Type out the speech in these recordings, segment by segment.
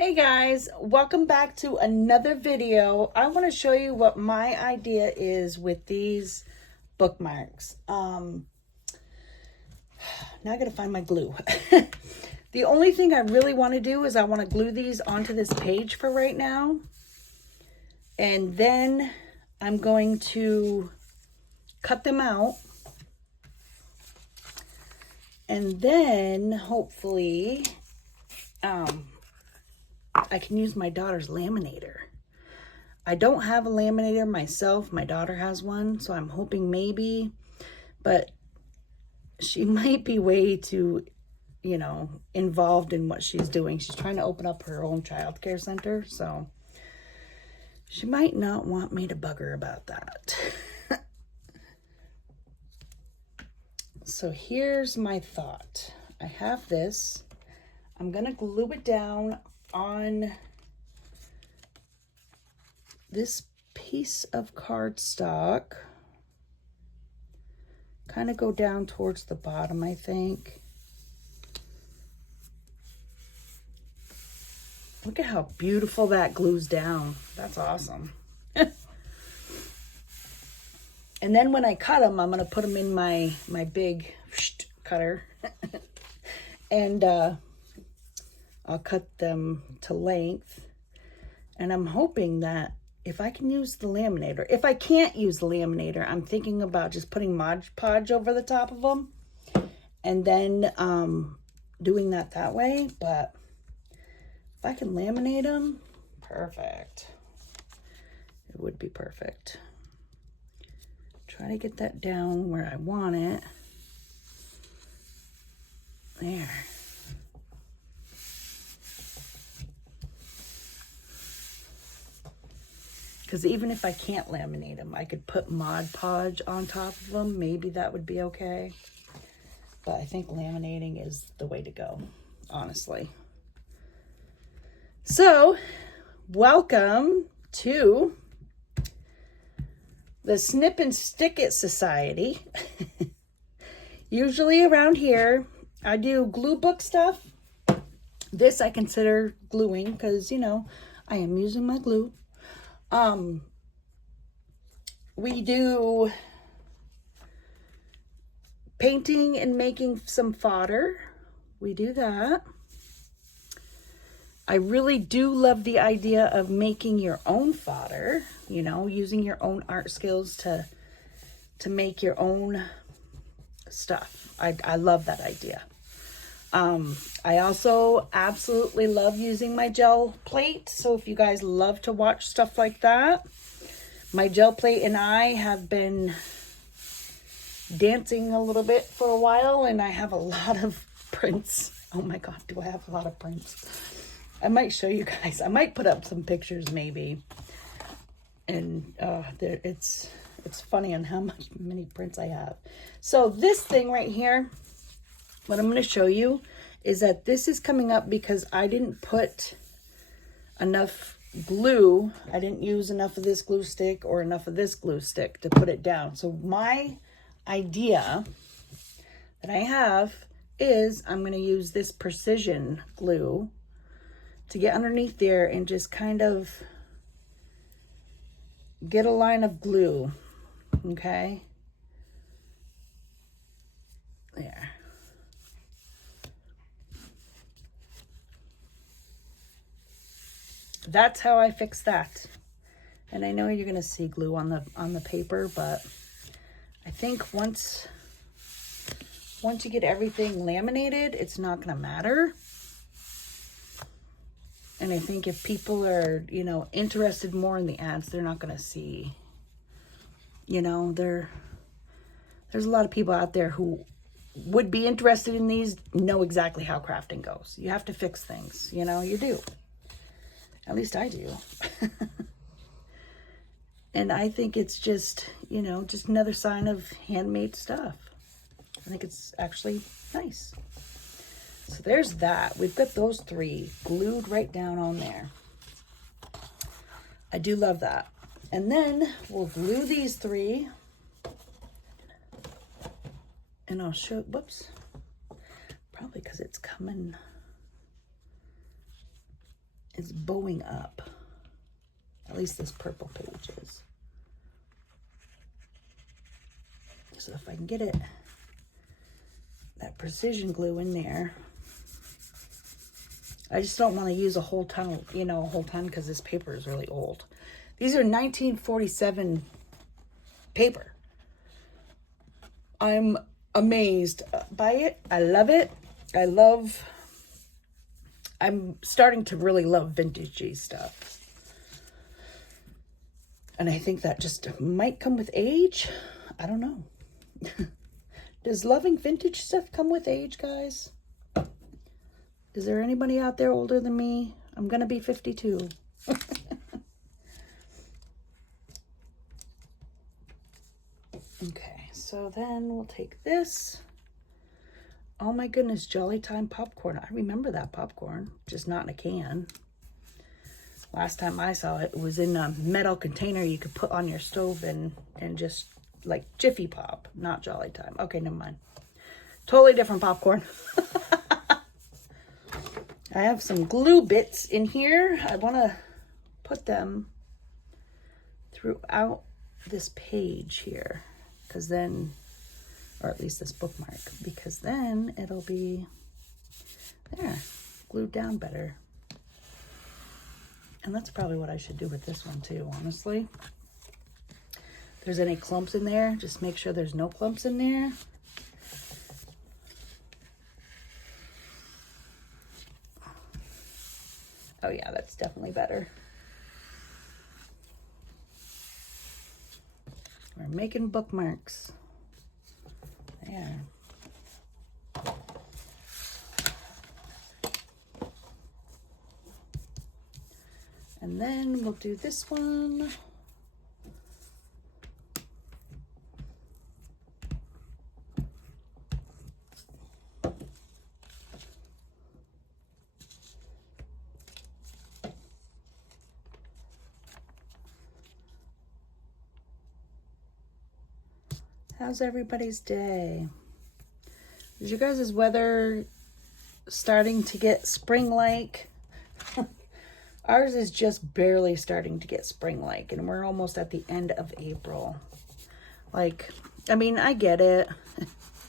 Hey guys, welcome back to another video. I want to show you what my idea is with these bookmarks. Now I gotta find my glue. The only thing I really want to do is I want to glue these onto this page for right now. And then I'm going to cut them out. And then hopefully, I can use my daughter's laminator. I don't have a laminator myself. My daughter has one, so I'm hoping maybe, but she might be way too, involved in what she's doing. She's trying to open up her own childcare center, so she might not want me to bug her about that. So here's my thought. I have this. I'm gonna glue it down on this piece of cardstock. Kind of go down towards the bottom, I think. Look at how beautiful that glues down. That's awesome. And then when I cut them, I'm going to put them in my big cutter. And I'll cut them to length. And I'm hoping that if I can use the laminator, if I can't use the laminator, I'm thinking about just putting Mod Podge over the top of them. And then doing that way. But if I can laminate them, perfect. It would be perfect. Try to get that down where I want it. There. Because even if I can't laminate them, I could put Mod Podge on top of them. Maybe that would be okay. But I think laminating is the way to go, honestly. So, welcome to the Snip and Stick It Society. Usually around here, I do glue book stuff. This I consider gluing because, I am using my glue. We do painting and making some fodder. We do that. I really do love the idea of making your own fodder, using your own art skills to make your own stuff. I love that idea. I also absolutely love using my gel plate. So if you guys love to watch stuff like that, my gel plate and I have been dancing a little bit for a while, and I have a lot of prints. Oh my God, do I have a lot of prints? I might show you guys. I might put up some pictures maybe. And it's funny on how many prints I have. So this thing right here, what I'm going to show you is that this is coming up because I didn't put enough glue. I didn't use enough of this glue stick or enough of this glue stick to put it down. So my idea that I have is I'm going to use this precision glue to get underneath there and just kind of get a line of glue. Okay. There. That's how I fix that. And I know you're going to see glue on the paper, but I think once you get everything laminated, it's not going to matter. And I think if people are, interested more in the ads, they're not going to see, there's a lot of people out there who would be interested in these, know exactly how crafting goes. You have to fix things, you do. At least I do. And I think it's just, just another sign of handmade stuff. I think it's actually nice. So there's that. We've got those three glued right down on there. I do love that. And then we'll glue these three. And I'll show, whoops. Probably because it's coming is bowing up. At least this purple page is. So if I can get it, that precision glue in there. I just don't want to use a whole ton, you know, a whole ton, because this paper is really old. These are 1947 paper. I'm amazed by it. I love it. I'm starting to really love vintagey stuff. And I think that just might come with age. I don't know. Does loving vintage stuff come with age, guys? Is there anybody out there older than me? I'm going to be 52. Okay, so then we'll take this. Oh my goodness, Jolly Time popcorn. I remember that popcorn, just not in a can. Last time I saw it, it was in a metal container you could put on your stove and just like Jiffy Pop, not Jolly Time. Okay, never mind. Totally different popcorn. I have some glue bits in here. I want to put them throughout this page here, because then, or at least this bookmark, because then it'll be there, glued down better. And that's probably what I should do with this one too, honestly. If there's any clumps in there, just make sure there's no clumps in there. Oh yeah, that's definitely better. We're making bookmarks. There. And then we'll do this one. How's everybody's day? Is your guys' weather starting to get spring-like? Ours is just barely starting to get spring-like, and we're almost at the end of April. Like, I mean, I get it.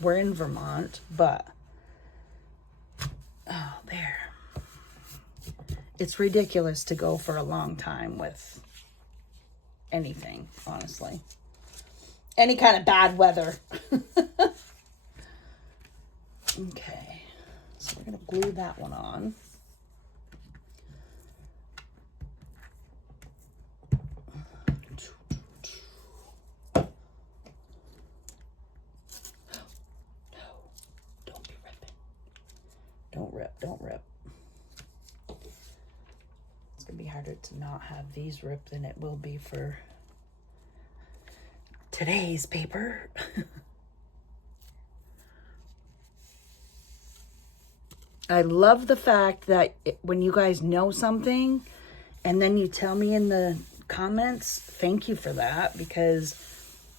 We're in Vermont, but oh, there. It's ridiculous to go for a long time with anything, honestly. Any kind of bad weather. Okay, so we're gonna glue that one on. No, don't be ripping. Don't rip, don't rip. It's gonna be harder to not have these ripped than it will be for today's paper. I love the fact that when you guys know something and then you tell me in the comments, thank you for that, because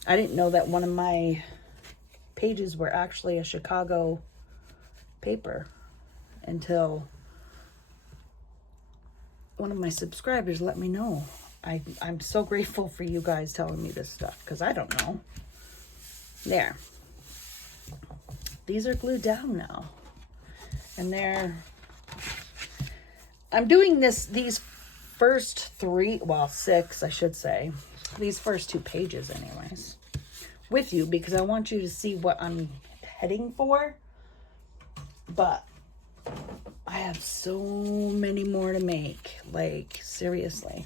I didn't know that one of my pages were actually a Chicago paper until one of my subscribers let me know. I'm so grateful for you guys telling me this stuff, because I don't know. There. These are glued down now. And I'm doing these first three, well, 6, I should say. These first 2 pages anyways, with you, because I want you to see what I'm heading for. But I have so many more to make, like, seriously.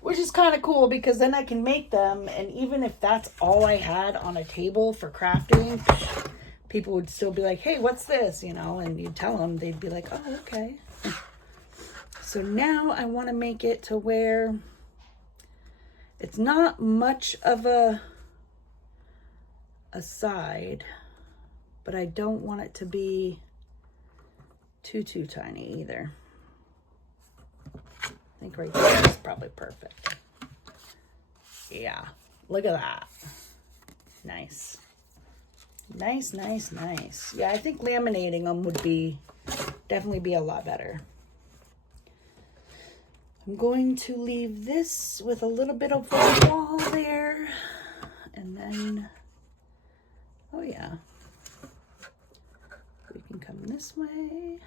Which is kind of cool, because then I can make them, and even if that's all I had on a table for crafting, people would still be like, hey, what's this? You know, and you tell them, they'd be like, oh, okay. So now I want to make it to where it's not much of a side, but I don't want it to be too tiny either. I think right there is probably perfect. Yeah, look at that. Nice. Nice. Yeah, I think laminating them would definitely be a lot better. I'm going to leave this with a little bit of a wall there. And then, oh yeah, we can come this way.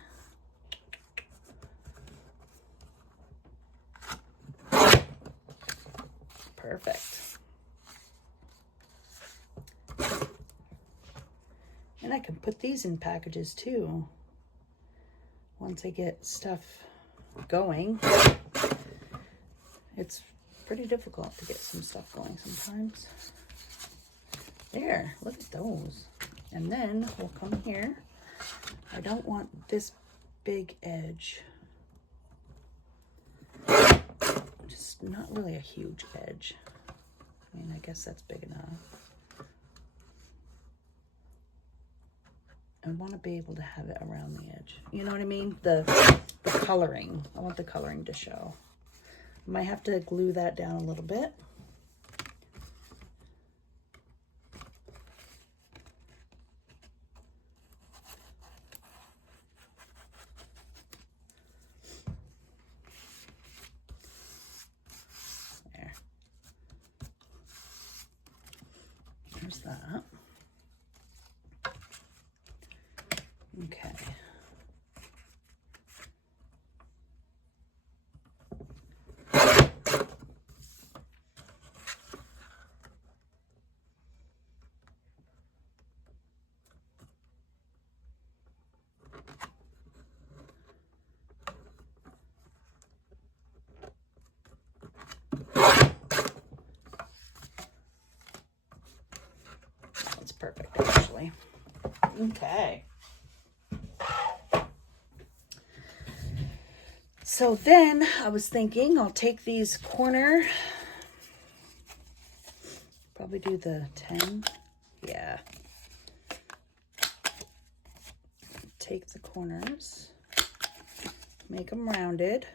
Perfect. And I can put these in packages too. Once I get stuff going. It's pretty difficult to get some stuff going sometimes. There, look at those. And then we'll come here. I don't want this big edge. Just not really a huge edge. I mean, I guess that's big enough. I want to be able to have it around the edge. You know what I mean? The coloring. I want the coloring to show. I might have to glue that down a little bit. There. There's that. Okay. That's perfect, actually. Okay. So then I was thinking I'll take these corner, probably do the 10. Yeah. Take the corners, make them rounded.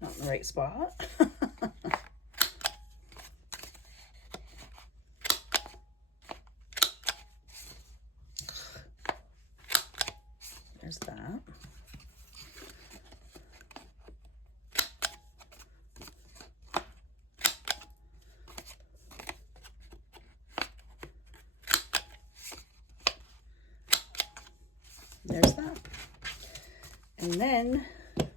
Not in the right spot. There's that. There's that. And then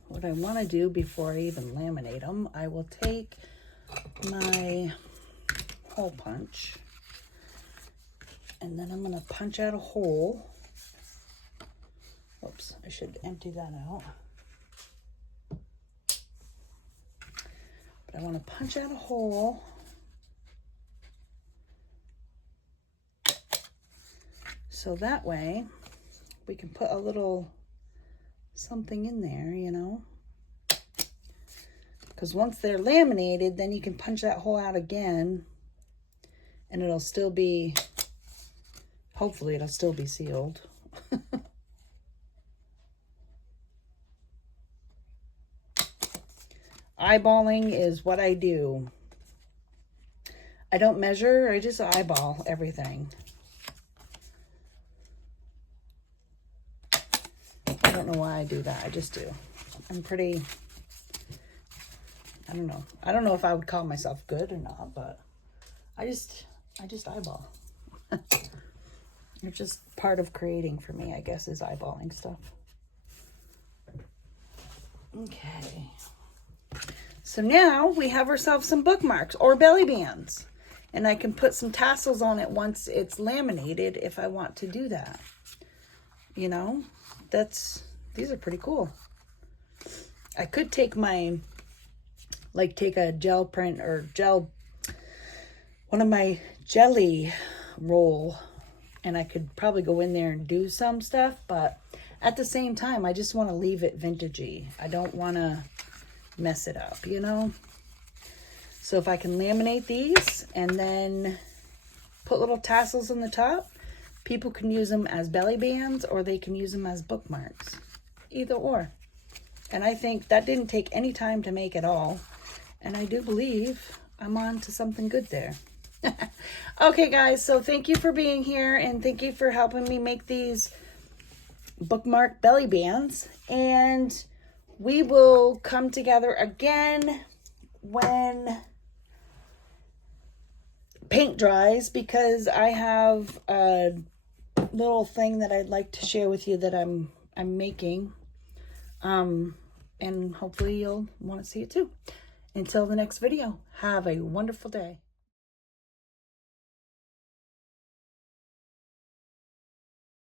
what I want to do before I even laminate them, I will take my hole punch and then I'm going to punch out a hole. Oops, I should empty that out. But I want to punch out a hole so that way we can put a little something in there, you know, because once they're laminated, then you can punch that hole out again and it'll still be, hopefully it'll still be sealed. Eyeballing is what I do. I don't measure, I just eyeball everything. I don't know why I do that. I just do. I'm pretty, I don't know. I don't know if I would call myself good or not, but I just eyeball. It's just part of creating for me, I guess, is eyeballing stuff. Okay. So now we have ourselves some bookmarks or belly bands. And I can put some tassels on it once it's laminated if I want to do that. You know, these are pretty cool. I could take my, like take a gel print or one of my jelly roll, and I could probably go in there and do some stuff, but at the same time, I just want to leave it vintagey. I don't want to mess it up, you know? So if I can laminate these and then put little tassels on the top, people can use them as belly bands or they can use them as bookmarks. Either or. And I think that didn't take any time to make at all. And I do believe I'm on to something good there. Okay, guys, so thank you for being here and thank you for helping me make these bookmark belly bands. And we will come together again when paint dries, because I have a little thing that I'd like to share with you that I'm making. And hopefully you'll want to see it too. Until the next video, have a wonderful day.